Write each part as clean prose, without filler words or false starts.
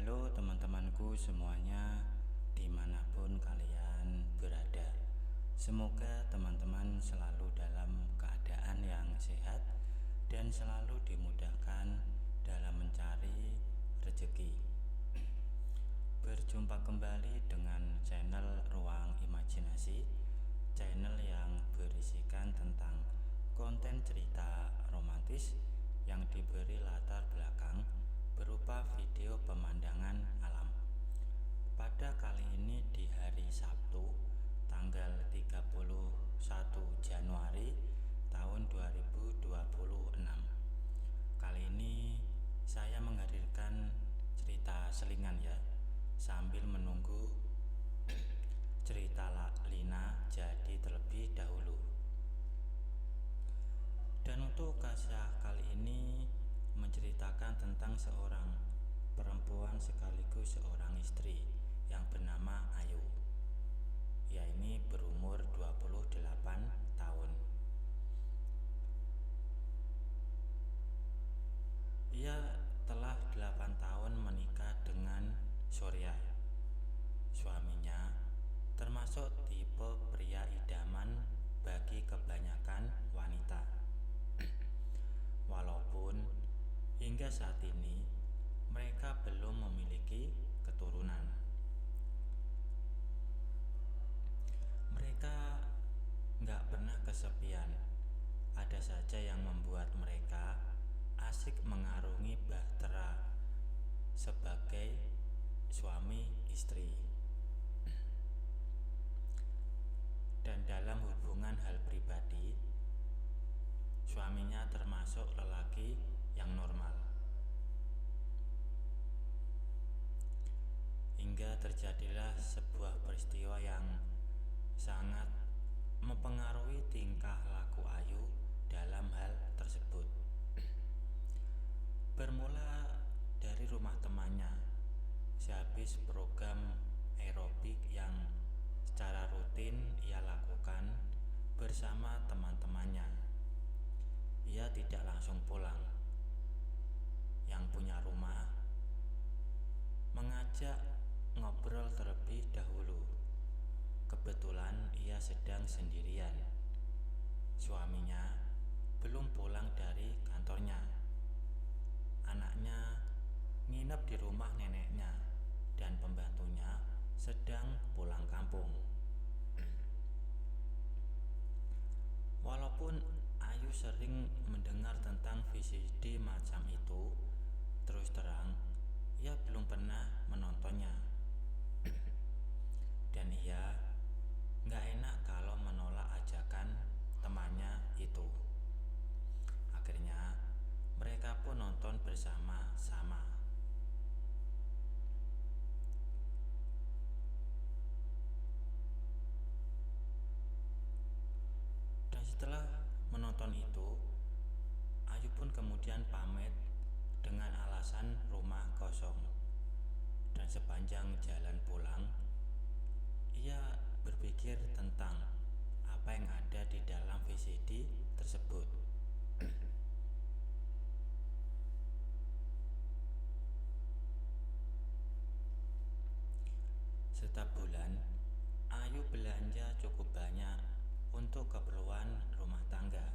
Halo teman-temanku semuanya, dimanapun kalian berada. Semoga teman-teman selalu dalam keadaan yang sehat dan selalu dimudahkan dalam mencari rezeki. Berjumpa kembali dengan channel Ruang Imajinasi, channel yang berisikan tentang konten cerita romantis yang diberi latar belakang berupa video pemandangan alam. Pada kali ini di hari Sabtu tanggal 31 Januari tahun 2026. Kali ini saya menghadirkan cerita selingan ya, sambil menunggu cerita Lina jadi terlebih dahulu. Dan untuk kisah kali ini menceritakan tentang seorang perempuan sekaligus seorang istri yang bernama Ayu. Ia ini berumur 28 tahun. Ia telah 8 tahun menikah dengan Surya. Suaminya termasuk tipe pria idaman bagi kebanyakan wanita. Walaupun hingga saat ini mereka belum memiliki keturunan. Mereka nggak pernah kesepian. Ada saja yang membuat mereka asik mengarungi bahtera sebagai suami istri. Dan dalam hubungan hal pribadi, suaminya termasuk lelaki yang normal. Hingga terjadilah sebuah peristiwa yang sangat mempengaruhi tingkah laku Ayu dalam hal tersebut. Bermula dari rumah temannya, sehabis program aerobik yang secara rutin ia lakukan bersama teman-temannya. Ia tidak langsung pulang. Yang punya rumah mengajak ngobrol terlebih dahulu. Kebetulan ia sedang sendirian. Suaminya belum pulang dari kantornya. Anaknya nginep di rumah neneknya dan pembantunya sedang pulang kampung. Walaupun Ayu sering mendengar tentang VCD macam itu, terus terang ia belum pernah menontonnya. Dan ia gak enak kalau menolak ajakan temannya itu. Akhirnya mereka pun nonton bersama-sama. Dan setelah menonton itu, Ayu pun kemudian pamit dengan alasan rumah kosong. Dan sepanjang jalan pulang, ia berpikir tentang apa yang ada di dalam VCD tersebut. Setiap bulan, Ayu belanja cukup banyak untuk keperluan rumah tangga.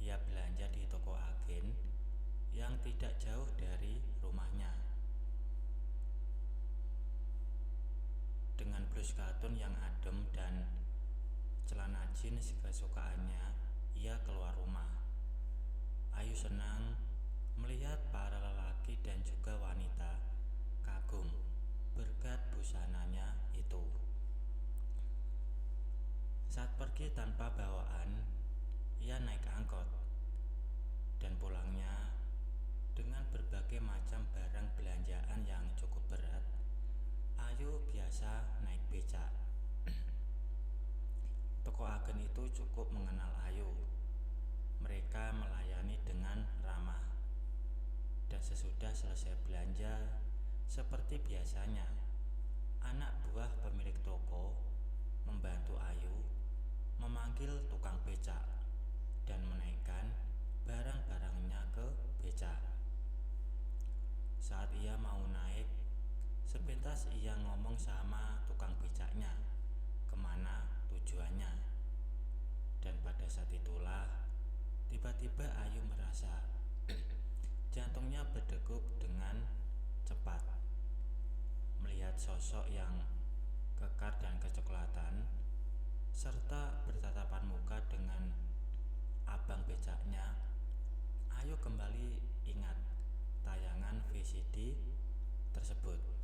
Ia belanja di toko agen yang tidak jauh dari rumahnya. Dengan blus katun yang adem dan celana jeans kesukaannya, ia keluar rumah. Ayu senang melihat para lelaki dan juga wanita kagum berkat busananya itu. Saat pergi tanpa bawaan, ia naik angkot dan pulangnya dengan berbagai macam barang belanjaan yang cukup berat. Ayu biasa naik becak. Toko agen itu cukup mengenal Ayu. Mereka melayani dengan ramah. Dan sesudah selesai belanja, seperti biasanya, anak buah pemilik toko membantu Ayu memanggil tukang becak dan menaikkan barang-barangnya ke becak. Saat ia mau naik, sepintas ia ngomong sama tukang becaknya kemana tujuannya. Dan pada saat itulah tiba-tiba Ayu merasa jantungnya berdegup dengan cepat. Melihat sosok yang kekar dan kecoklatan serta bertatapan muka dengan abang becaknya, Ayu kembali ingat tayangan VCD tersebut.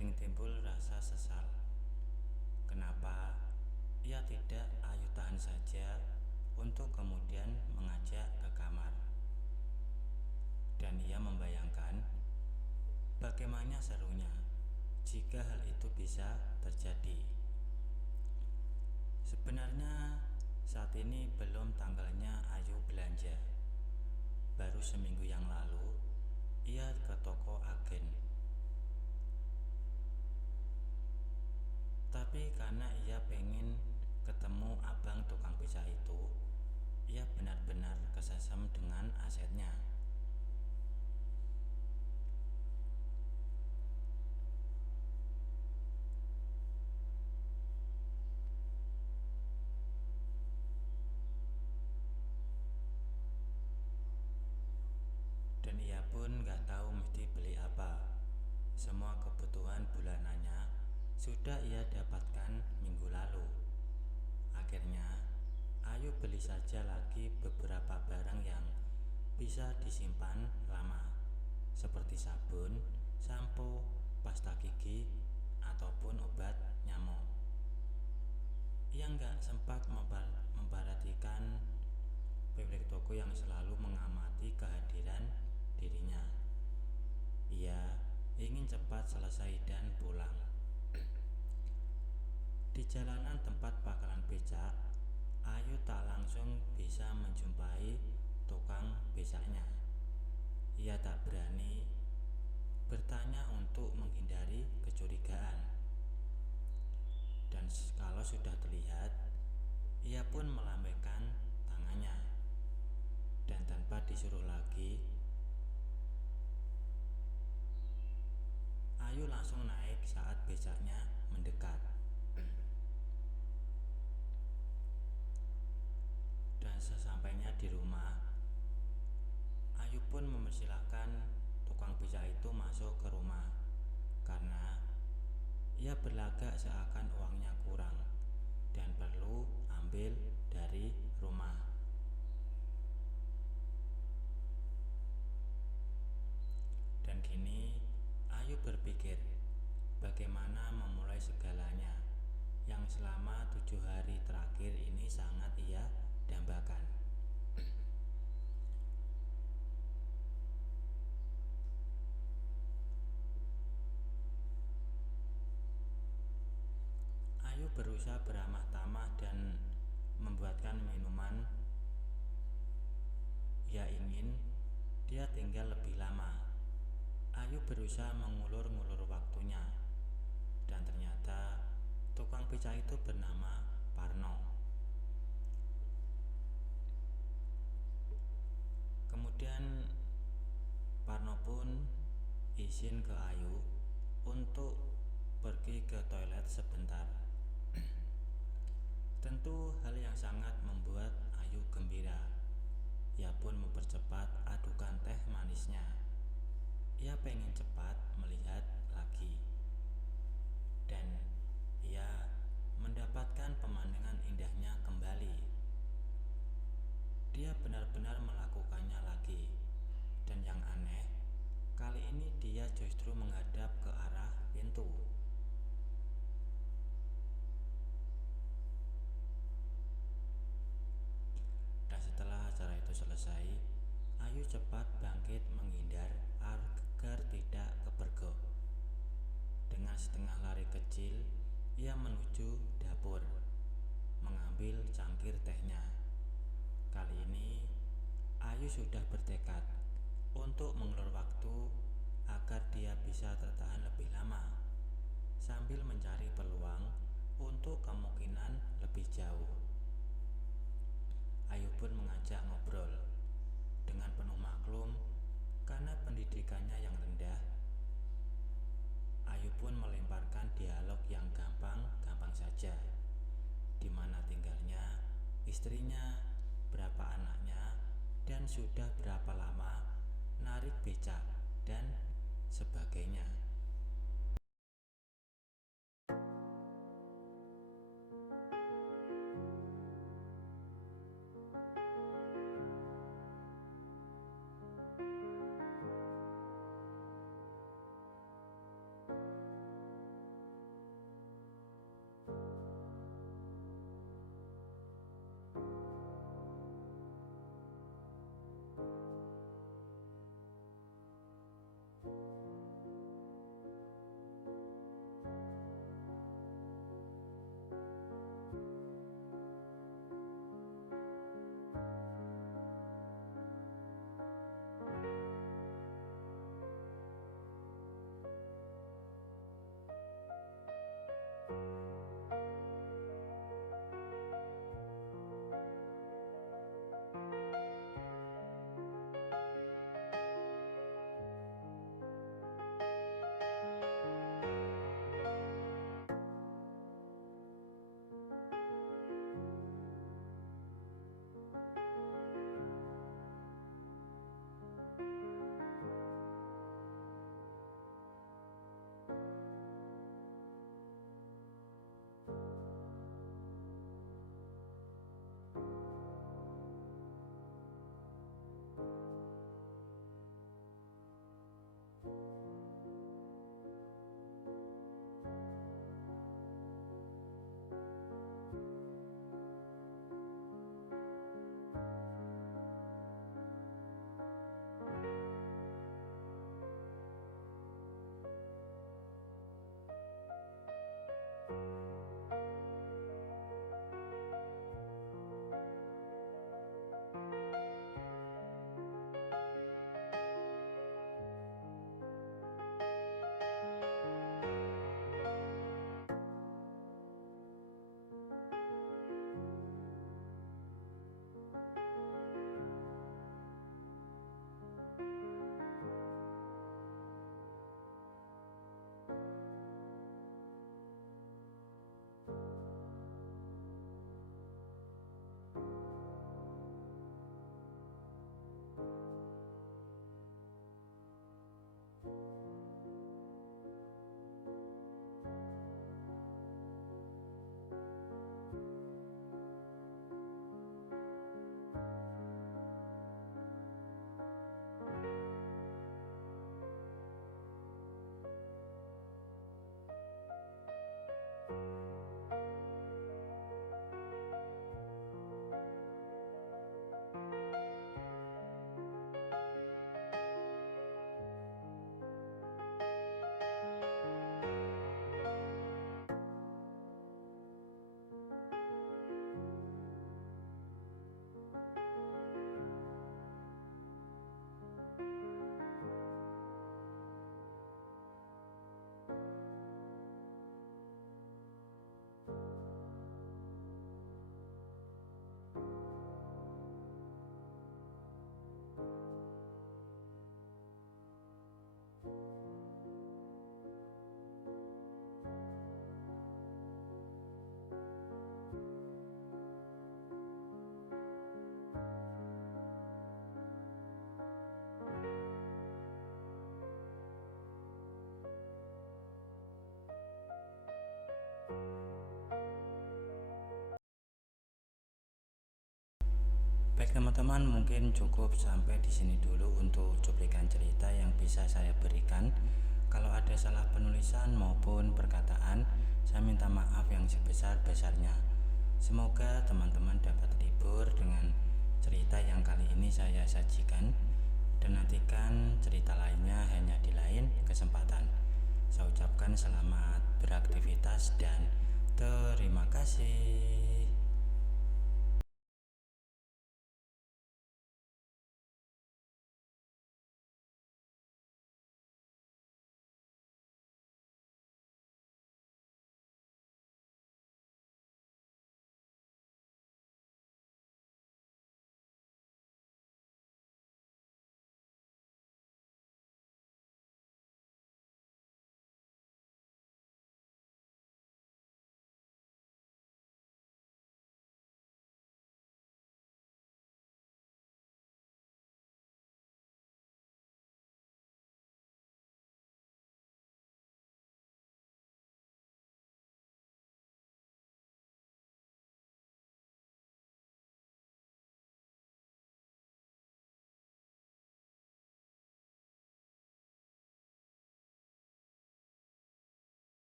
sering timbul rasa sesal. Kenapa ia tidak Ayu tahan saja untuk kemudian mengajak ke kamar. Dan ia membayangkan bagaimana serunya jika hal itu bisa terjadi. Sebenarnya saat ini belum tanggalnya Ayu belanja. Baru seminggu yang lalu ia ke toko agen. Tapi karena ia pengen ketemu abang tukang beca itu, ia benar-benar kesesam dengan asetnya. Dan ia pun gak tahu mesti beli apa. Semua kebutuhan bulanannya sudah ia dapatkan minggu lalu. Akhirnya Ayu beli saja lagi beberapa barang yang bisa disimpan lama, seperti sabun, sampo, pasta gigi, ataupun obat nyamuk. Ia nggak sempat memperhatikan pemilik toko yang selalu mengamati kehadiran dirinya. Ia ingin cepat selesai dan pulang. Di jalanan tempat pangkalan becak, Ayu tak langsung bisa menjumpai tukang becaknya. Ia tak berani bertanya untuk menghindari kecurigaan. Dan kalau sudah terlihat, ia pun melambaikan tangannya. Dan tanpa disuruh lagi, Ayu langsung naik saat becaknya mendekat. Dan sesampainya di rumah, Ayu pun mempersilahkan tukang becak itu masuk ke rumah karena ia berlagak seakan uangnya kurang dan perlu ambil dari rumah. Dan kini Ayu berpikir bagaimana memulai segalanya yang selama 7 hari terakhir ini sangat ia dambakan. Ayu berusaha beramah tamah dan membuatkan minuman. Ia ingin dia tinggal lebih lama. Ayu berusaha mengulur-ngulur waktunya. Dan ternyata tukang becak itu bernama Parno. Kemudian Parno pun izin ke Ayu untuk pergi ke toilet sebentar. Tentu hal yang sangat membuat Ayu gembira. Ia pun mempercepat adukan teh manisnya. Ia pengen cepat melihat lagi. Dan ia mendapatkan pemandangan indahnya kembali. Dia benar-benar melakukannya lagi. Dan yang aneh, kali ini dia justru menghadap ke arah pintu. Dan setelah acara itu selesai, Ayu cepat bangkit menghindar agar tidak kepergok. Dengan setengah lari kecil, ia menuju dapur, mengambil cangkir tehnya. Kali ini, Ayu sudah bertekad untuk mengulur waktu agar dia bisa tertahan lebih lama, sambil mencari peluang untuk kemungkinan lebih jauh. Ayu pun mengajak ngobrol dengan penuh maklum karena pendidikannya yang rendah. Ayu pun melemparkan dialog yang gampang-gampang saja. Di mana tinggalnya, istrinya, berapa anaknya, dan sudah berapa lama narik becak dan sebagainya. Baik teman-teman, mungkin cukup sampai di sini dulu untuk cuplikan cerita yang bisa saya berikan. Kalau ada salah penulisan maupun perkataan, saya minta maaf yang sebesar-besarnya. Semoga teman-teman dapat terhibur dengan cerita yang kali ini saya sajikan, dan nantikan cerita lainnya hanya di lain kesempatan. Saya ucapkan selamat beraktivitas dan terima kasih.